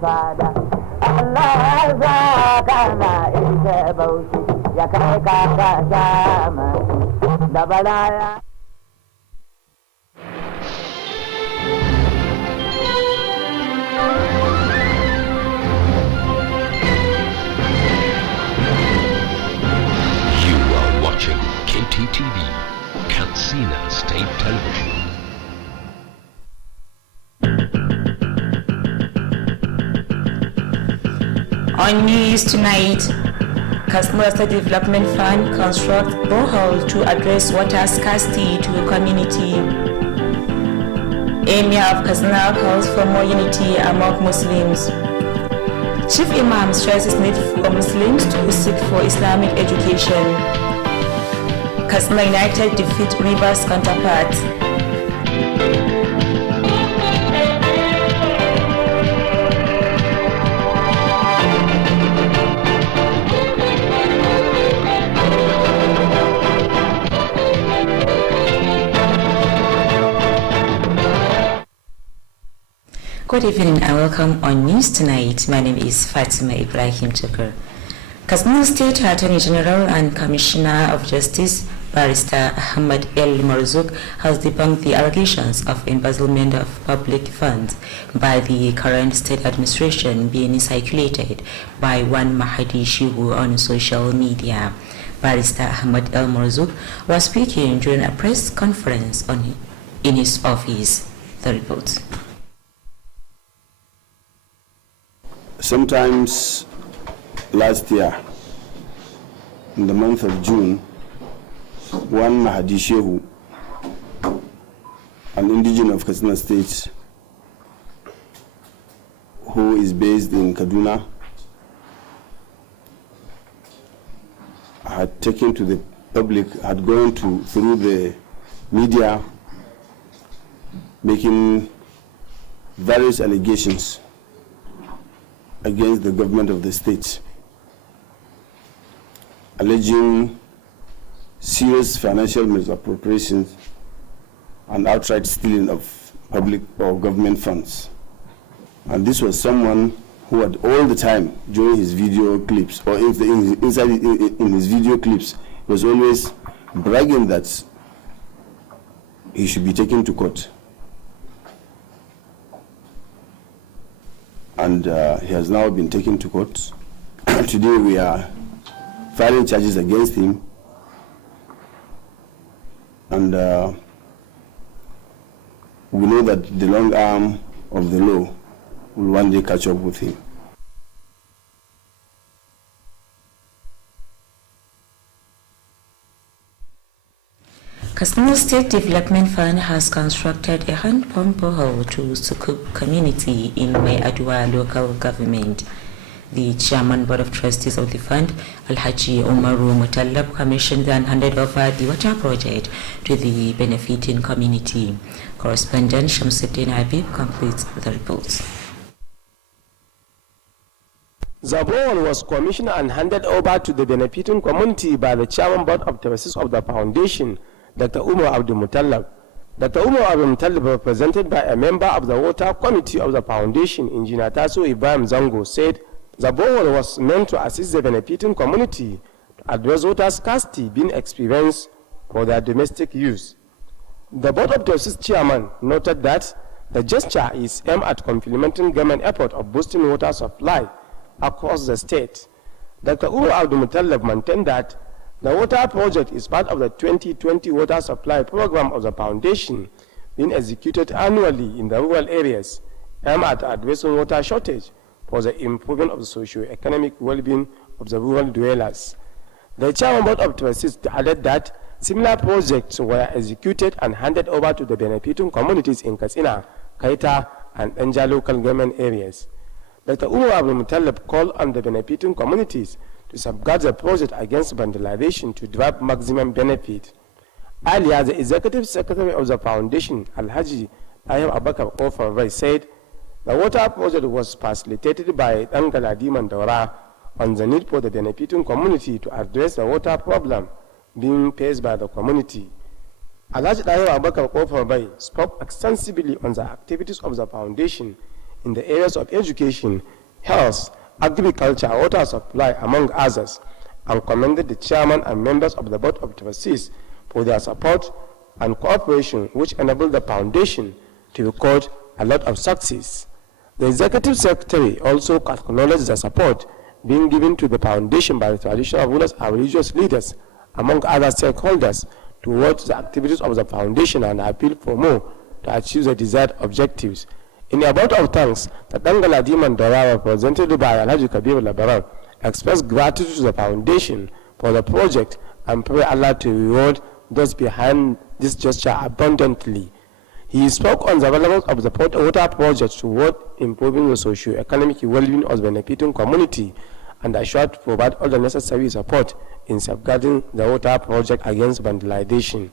fada Allah za kana ita bauchi ya kai ka sama da balaya. You are watching Kttv, Katsina State Television. On news tonight, Katsina State Development Fund constructs borehole to address water scarcity to the community. Emir of Katsina calls for more unity among Muslims. Chief Imam stresses need for Muslims to seek for Islamic education. Katsina United defeat Rivers counterpart. Good evening and welcome on News Tonight. My name is Fatima Ibrahim Chakar. Katsina State Attorney General and Commissioner of Justice Barrister Ahmad El Marzouk has debunked the allegations of embezzlement of public funds by the current state administration being circulated by one Mahdi Shehu on social media. Barrister Ahmad El Marzouk was speaking during a press conference in his office. The report. Sometimes last year, in the month of June, one Mahdi Shehu, an indigenous of Katsina State, who is based in Kaduna, had taken to the public, had gone through the media, making various allegations against the government of the state, alleging serious financial misappropriations and outright stealing of public or government funds. And this was someone who had all the time during his video clips, or in his video clips, was always bragging that he should be taken to court. And he has now been taken to court. Today we are filing charges against him, and we know that the long arm of the law will one day catch up with him. Katsina State Development Fund has constructed a hand pump borehole to Sukuk community in Mai-Adwa local government. The Chairman Board of Trustees of the fund, Alhaji Umaru Mutallab, commissioned and handed over the water project to the benefiting community. Correspondent Shamsuddin Habib completes the report. The borehole was commissioned and handed over to the benefiting community by the Chairman Board of Trustees of the foundation, Dr. Umar Abdul Mutallab. Dr. Umar Abdul Mutallab, represented by a member of the Water Committee of the Foundation, Engineer Taso Ibrahim Zango, said the borehole was meant to assist the benefiting community to address water scarcity being experienced for their domestic use. The Board of Trustees Chairman noted that the gesture is aimed at complementing government effort of boosting water supply across the state. Dr. Umar Abdul Mutallab maintained that the water project is part of the 2020 water supply program of the foundation being executed annually in the rural areas, aimed at addressing water shortage for the improvement of the socio-economic well-being of the rural dwellers. The Chairman Board of Trustees added that similar projects were executed and handed over to the benefiting communities in Katsina, Kaita, and Danja local government areas. Dr. Umar Abdul Mutallab called on the benefiting communities to safeguard the project against vandalization to derive maximum benefit. Earlier, the Executive Secretary of the Foundation, Alhaji Ayam Abakar Ofarvai, said the water project was facilitated by Dangaladi Mandora on the need for the benefiting community to address the water problem being faced by the community. Alhaji Ayam Abakar Ofarvai spoke extensively on the activities of the foundation in the areas of education, health, agriculture, water supply, among others, and commended the chairman and members of the Board of Trustees for their support and cooperation, which enabled the foundation to record a lot of success. The executive secretary also acknowledged the support being given to the foundation by the traditional rulers and religious leaders, among other stakeholders, towards the activities of the foundation and appealed for more to achieve the desired objectives. In a vote of thanks, the Dangaladi Mandara, represented by Alhaji Kabir Labaran, expressed gratitude to the foundation for the project and pray Allah to reward those behind this gesture abundantly. He spoke on the relevance of the water project toward improving the socio-economic well-being of the benefiting community and assured to provide all the necessary support in safeguarding the water project against vandalization.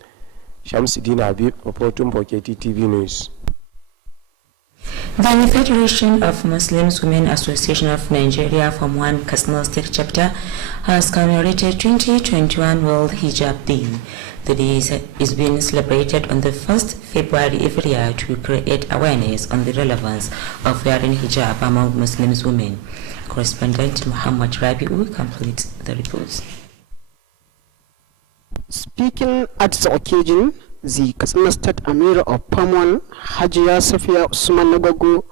Shamsuddin Habib, reporting for Kttv News. The Federation of Muslim Women Association of Nigeria Form 1 Katsina State Chapter has commemorated 2021 World Hijab Day. The day is being celebrated on the 1st February every year to create awareness on the relevance of wearing hijab among Muslim women. Correspondent Muhammad Rabi'u completes the report. Speaking at the occasion, the Katsina State Amir of Pamwan, Hajiya Safia Usman Nagagu,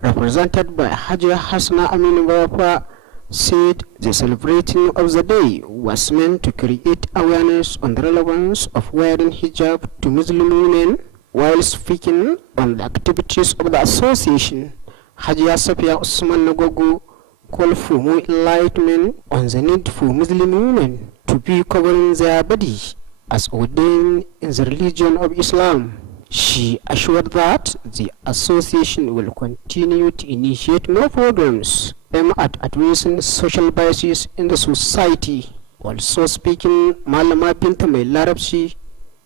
represented by Hajiya Hasna Amin Warafa, said the celebrating of the day was meant to create awareness on the relevance of wearing hijab to Muslim women. While speaking on the activities of the association, Hajiya Safia Usman Nagagu called for more enlightenment on the need for Muslim women to be covering their body as ordained in the religion of Islam. She assured that the association will continue to initiate more programs aimed at addressing social biases in the society. Also speaking, Malama Binta Mai Larabci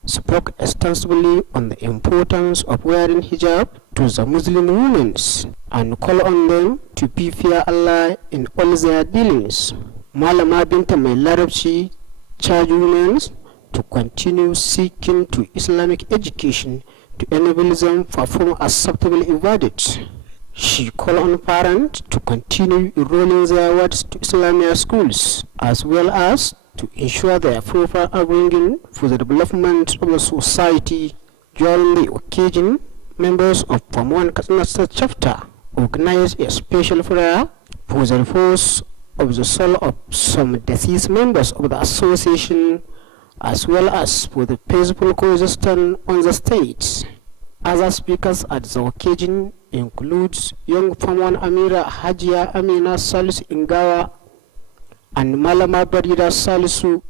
spoke extensively on the importance of wearing hijab to the Muslim women and called on them to be fear Allah in all their dealings. Malama Binta Mai Larabci charged women to continue seeking to Islamic education to enable them to perform acceptable ibadat. She called on parents to continue enrolling their wards to Islamic schools, as well as to ensure their proper upbringing for the development of the society. During the occasion, members of Form 1 Katsina State Chapter organized a special prayer for the repose of the soul of some deceased members of the association, as well as for the peaceful coexistence on the state. Other speakers at the occasion includes young Form 1 Amira Hajiya Amina Salisu Ingawa and Malama Barida Salisu.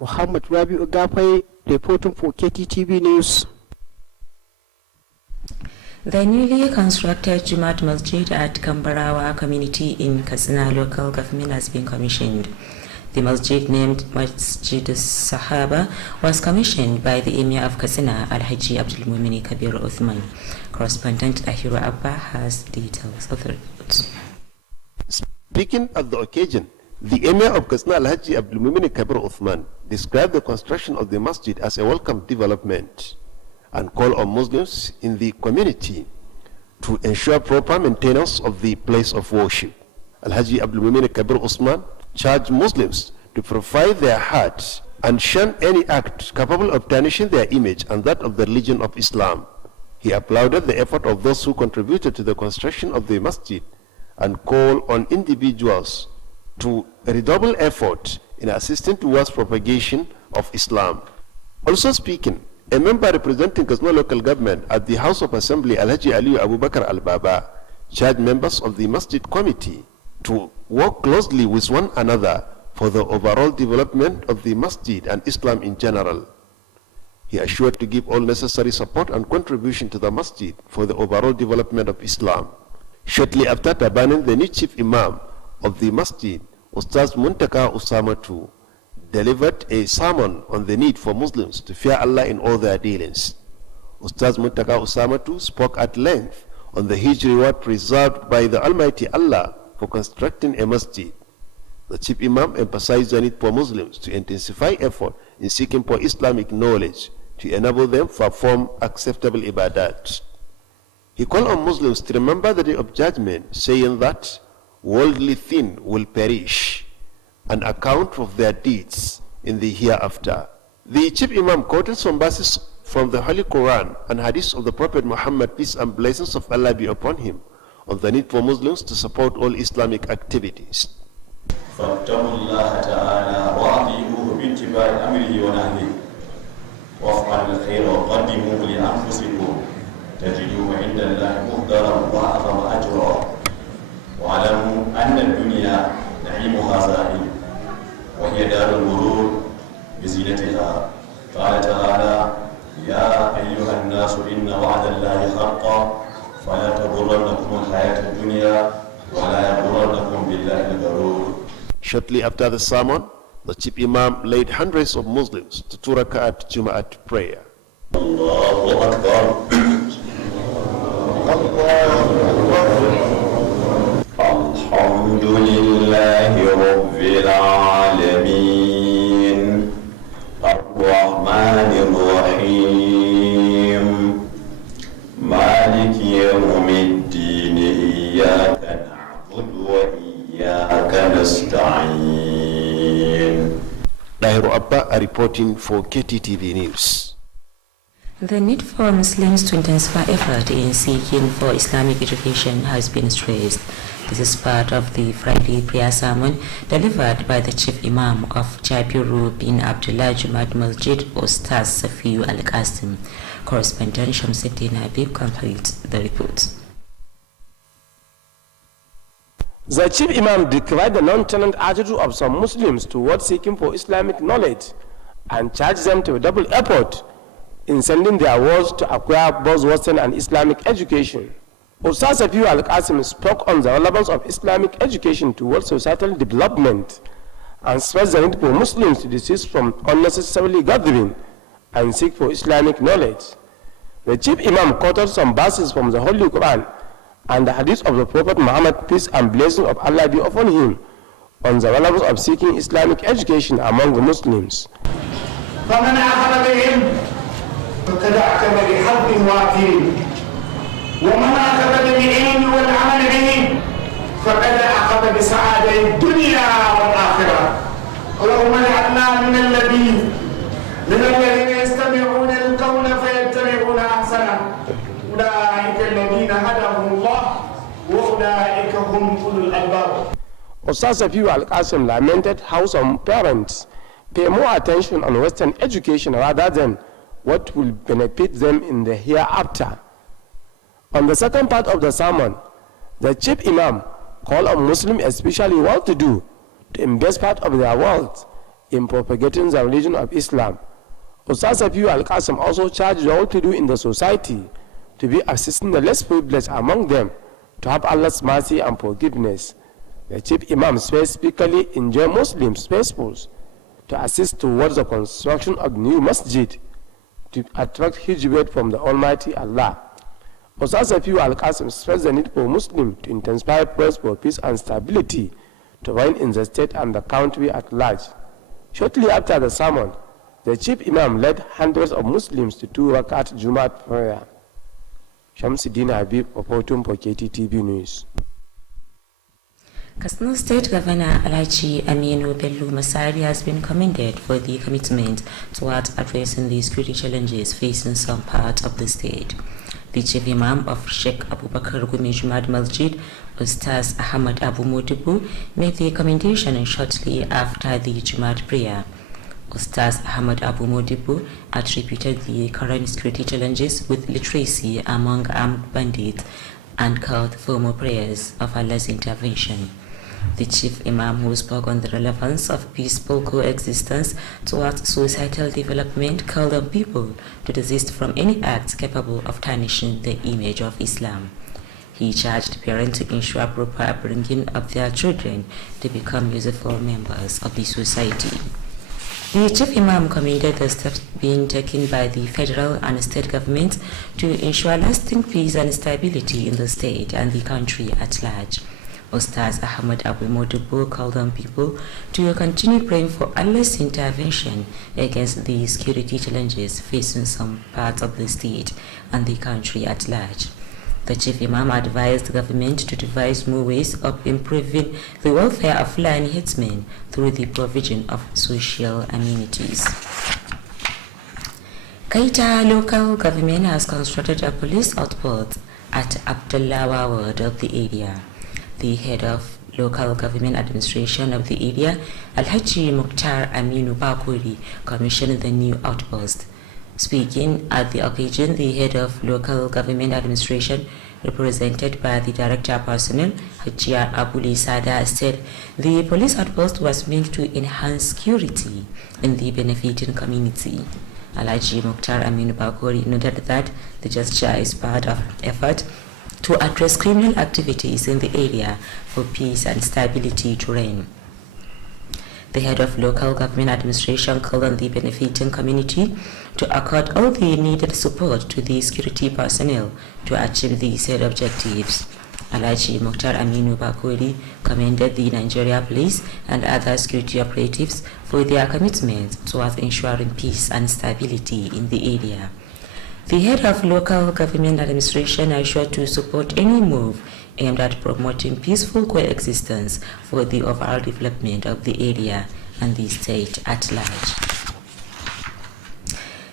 Muhammad Rabi Ugafai reporting for Kttv News. The newly constructed Jumat Masjid at Kambarawa community in Katsina local government has been commissioned. The masjid, named Masjid Sahaba, was commissioned by the Emir of Katsina, Al-Haji Abdul Mumin Kabir Uthman. Correspondent Ahira Abba has details of the report. Speaking at the occasion, the Emir of Katsina, Al-Haji Abdul Mumin Kabir Uthman, described the construction of the masjid as a welcome development and called on Muslims in the community to ensure proper maintenance of the place of worship. Al-Haji Abdul Mumin Kabir Uthman charged Muslims to purify their hearts and shun any act capable of tarnishing their image and that of the religion of Islam. He applauded the effort of those who contributed to the construction of the masjid and called on individuals to redouble effort in assisting towards propagation of Islam. Also speaking, a member representing Katsina local government at the House of Assembly, Alhaji Aliyu Abubakar Al-Baba, charged members of the masjid committee to work closely with one another for the overall development of the masjid and Islam in general. He assured to give all necessary support and contribution to the masjid for the overall development of Islam. Shortly after tabaning, the new chief imam of the masjid, Ustaz Muntaka Usamatu, delivered a sermon on the need for Muslims to fear Allah in all their dealings. Ustaz Muntaka Usamatu spoke at length on the huge reward preserved by the Almighty Allah for constructing a masjid. The chief imam emphasized the need for Muslims to intensify effort in seeking for Islamic knowledge to enable them to perform acceptable ibadat. He called on Muslims to remember the day of judgment, saying that worldly things will perish and account of their deeds in the hereafter. The chief imam quoted some verses from the Holy Quran and hadiths of the Prophet Muhammad, peace and blessings of Allah be upon him, on the need for Muslims to support all Islamic activities. فاتقوا الله تعالى وأطيعوه باتباع أمره ونهيه وافعلوا الخير وقدموه لأنفسكم تجدوه عند الله مهدرا وأعظم أجرا واعلموا أن الدنيا نعيمها زائل وهي دار الغرور بزينتها. قال تعالى: يا أيها الناس إن وعد الله حق فلا تغرنكم الحياة الدنيا ولا يغرنكم بالله الغرور. Shortly after the sermon, the chief imam led hundreds of Muslims to 2 rakat Jum'at prayer. Allahu Akbar. Alhamdulillahi Rabbil Alameen Ar-Rahmanir Rahim Maliki Yawmiddin Iyyaka na'budu wa iyyaka nasta'in. Dahiru Abba are reporting for Kttv News. The need for Muslims to intensify effort in seeking for Islamic education has been stressed. This is part of the Friday prayer sermon delivered by the Chief Imam of Jaipur bin Abdullah Jumaat Masjid, Ustaz Safiu Al-Qasim. Correspondent Shamsuddin Habib completes the report. The Chief Imam decried the nonchalant attitude of some Muslims towards seeking for Islamic knowledge and charged them to a double effort in sending their words to acquire both Western and Islamic education. Ustaz Safiu Al-Qasim spoke on the relevance of Islamic education towards societal development and stressed the need for Muslims to desist from unnecessarily gathering and seek for Islamic knowledge. The Chief Imam quoted some verses from the Holy Quran and the hadith of the Prophet Muhammad, peace and blessing of Allah be upon him, on the relevance of seeking Islamic education among the Muslims. فمن أخذ بالعلم فقد أعتب بحظ وافر ومن أخذ بالعلم والعمل به فقد أخذ بسعادة الدنيا والآخرة. اللهم اجعلنا من الذين يستمعون القول فيتبعون أحسنه أولئك الذين هداهم الله وأولئك هم أولو الألباب. Ustaz Safiu Al-Qasim lamented how some parents pay more attention on Western education rather than what will benefit them in the hereafter. On the second part of the sermon, the Chief Imam called on Muslims, especially well-to-do, to invest part of their wealth in propagating the religion of Islam. Ustaz Safiu Al-Qasim also charged the well-to-do in the society to be assisting the less privileged among them to have Allah's mercy and forgiveness. The Chief Imam specifically enjoined Muslims faithfuls to assist towards the construction of the new masjid to attract huge weight from the Almighty Allah. Ustaz Safiu Al-Qasim stressed the need for Muslims to intensify prayers for peace and stability to reign in the state and the country at large. Shortly after the sermon, the Chief Imam led hundreds of Muslims to 2 rakat Jumaat prayer. Shamsuddin Habib reporting for Kttv News. Katsina State Governor Alhaji Aminu Bello Masari has been commended for the commitment towards addressing the security challenges facing some parts of the state. The Chief Imam of Sheikh Abubakar Gumi Jumaat Masjid, Ustaz Ahmad Abu Modibu, made the commendation shortly after the Jumaat prayer. Ustaz Ahmad Abu Modibu attributed the current security challenges with literacy among armed bandits and called for more prayers of Allah's intervention. The Chief Imam, who spoke on the relevance of peaceful coexistence towards societal development, called on people to desist from any acts capable of tarnishing the image of Islam. He charged parents to ensure proper upbringing of their children to become useful members of the society. The Chief Imam commended the steps being taken by the federal and state governments to ensure lasting peace and stability in the state and the country at large. Ustaz Ahmad Abu Modibu called on people to continue praying for Allah's intervention against the security challenges facing some parts of the state and the country at large. The chief imam advised the government to devise more ways of improving the welfare of Fulani headsmen through the provision of social amenities. Kaita local government has constructed a police outpost at Abdullawa ward of the area. The head of local government administration of the area, Alhaji Mukhtar Aminu Bakuri, commissioned the new outpost. Speaking at the occasion, the head of local government administration, represented by the director of personnel, Hajia Abuli Sada, said the police outpost was meant to enhance security in the benefiting community. Alhaji Mukhtar Aminu Bakuri noted that the gesture is part of effort to address criminal activities in the area for peace and stability to reign. The head of local government administration called on the benefiting community to accord all the needed support to the security personnel to achieve the said objectives. Alhaji Mukhtar Aminu Bakuri commended the Nigeria police and other security operatives for their commitment towards ensuring peace and stability in the area. The head of local government administration assured to support any move aimed at promoting peaceful coexistence for the overall development of the area and the state at large.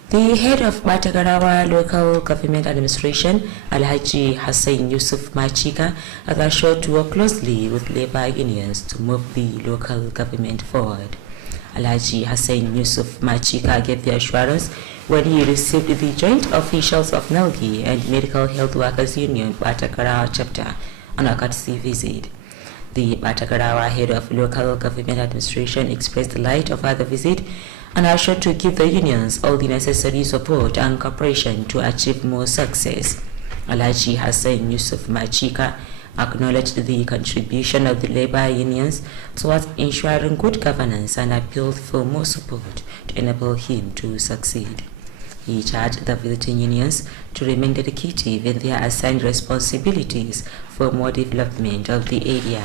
The head of Batagarawa local government administration, Alhaji Hassan Yusuf Machika, has assured to work closely with labor unions to move the local government forward. Alhaji Hassan Yusuf Machika gave the assurance when he received the joint officials of NELGI and Medical Health Workers Union Batagarawa chapter on a courtesy visit. The Batagarawa head of local government administration expressed delight over the visit and assured to give the unions all the necessary support and cooperation to achieve more success. Alhaji Hassan Yusuf Machika acknowledged the contribution of the labor unions towards ensuring good governance and appealed for more support to enable him to succeed. He charged the visiting unions to remain dedicated in their assigned responsibilities for more development of the area.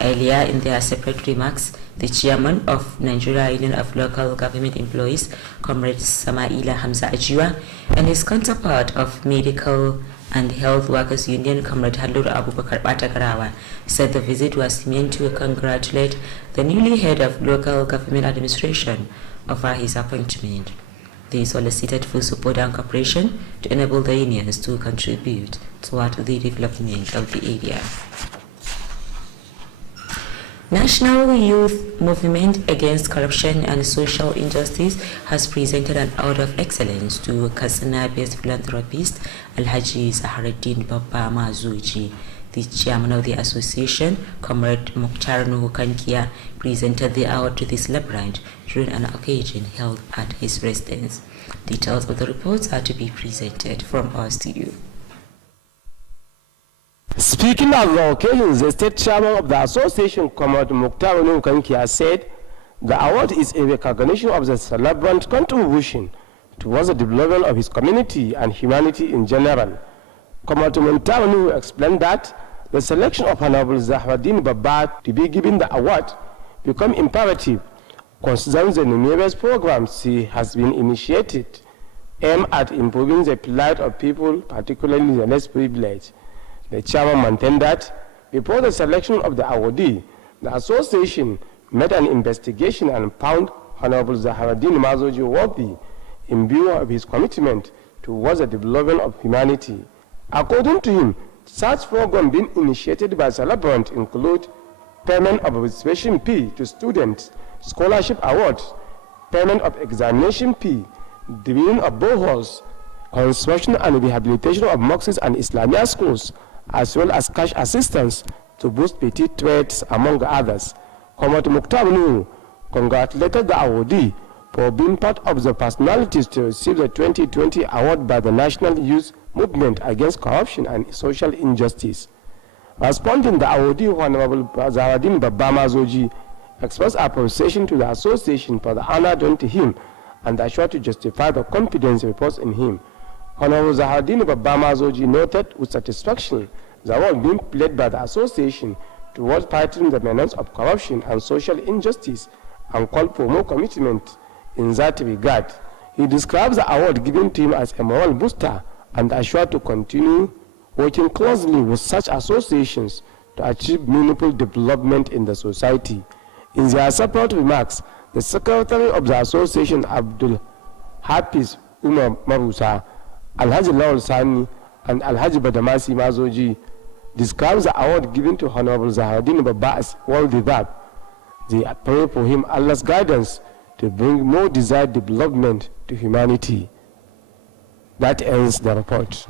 Earlier in their separate remarks, the chairman of Nigeria Union of Local Government Employees, Comrade Samaila Hamza Ajiwa, and his counterpart of Medical and Health Workers Union, Comrade Halur Abubakar Batagarawa, said the visit was meant to congratulate the newly head of local government administration over his appointment. They solicited full support and cooperation to enable the unions to contribute toward the development of the area. National Youth Movement Against Corruption and Social Injustice has presented an award of excellence to Katsina-based philanthropist Alhaji Zaharuddin Babba Mazuji. The chairman of the association, Comrade Mukhtar Nuhu Kankia, presented the award to the celebrant during an occasion held at his residence. Details of the reports are to be presented from us to you. Speaking on the occasion, the state chairman of the association, Comrade Mukhtar Nuhu Kankia, said the award is a recognition of the celebrant's contribution towards the development of his community and humanity in general. Comrade Mukhtar Nuhu explained that the selection of Honorable Zaharuddin Babba to be given the award become imperative, considering the numerous programs he has been initiated aimed at improving the plight of people, particularly the less privileged. The chairman maintained that before the selection of the awardee, the association made an investigation and found Honorable Zaharuddin Mazoji worthy in view of his commitment towards the development of humanity. According to him, such programs being initiated by celebrants include payment of registration fee to students, scholarship awards, payment of examination fee, drilling of boreholes, construction and rehabilitation of mosques and Islamic schools, as well as cash assistance to boost petty trades, among others. Comrade Mukhtar Nuhu congratulated the awardee for being part of the personalities to receive the 2020 award by the National Youth Movement Against Corruption and Social Injustice. Responding, the awardee, Honorable Zaharuddin Babba Mazoji, expressed appreciation to the association for the honor done to him and assured to justify the confidence reposed in him. Honorable Zaharuddin Babba Mazoji noted with satisfaction the role being played by the association towards fighting the menace of corruption and social injustice and called for more commitment in that regard. He describes the award given to him as a moral booster and assured to continue working closely with such associations to achieve meaningful development in the society. In their separate remarks, the Secretary of the Association, Abdul Hafiz Umar Marusa, Alhaji Lawal Sani, and Alhaji Badamasi Mazoji describes the award given to Honorable Zahardin Baba as well-deserved. They pray for him Allah's guidance to bring more desired development to humanity. That ends the report.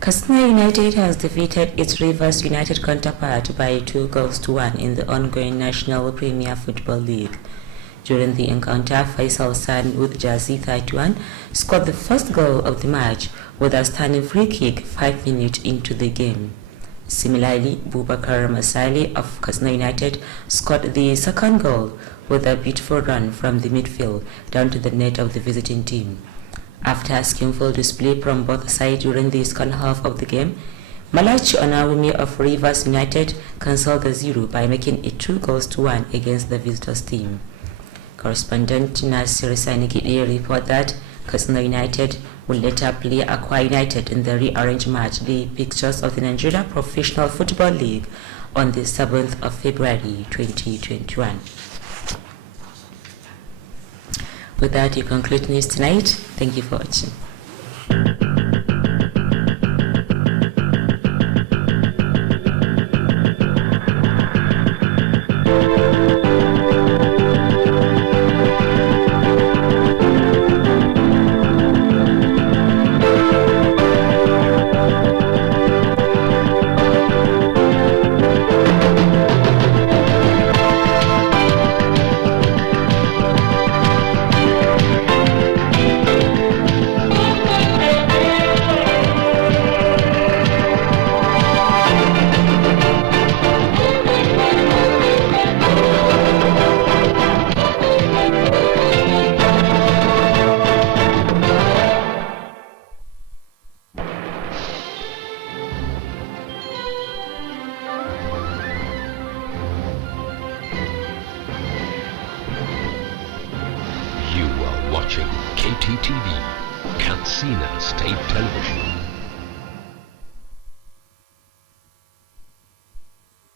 Katsina United has defeated its Rivers United counterpart by 2-1 in the ongoing National Premier Football League. During the encounter, Faisal San with Jersey 31 scored the first goal of the match with a standing free kick 5 minutes into the game. Similarly, Bubakar Masali of Katsina United scored the second goal with a beautiful run from the midfield down to the net of the visiting team. After a skillful display from both sides during the second half of the game, Malachi Onawumi of Rivers United cancelled the zero by making it 2-1 against the visitors team. Correspondent Nasir Sanigidi report that Katsina United will later play Aqua United in the rearranged match the fixtures of the Nigeria Professional Football League on the 7th of February 2021. With that, you conclude news tonight. Thank you for watching. You are watching Kttv, Katsina State Television.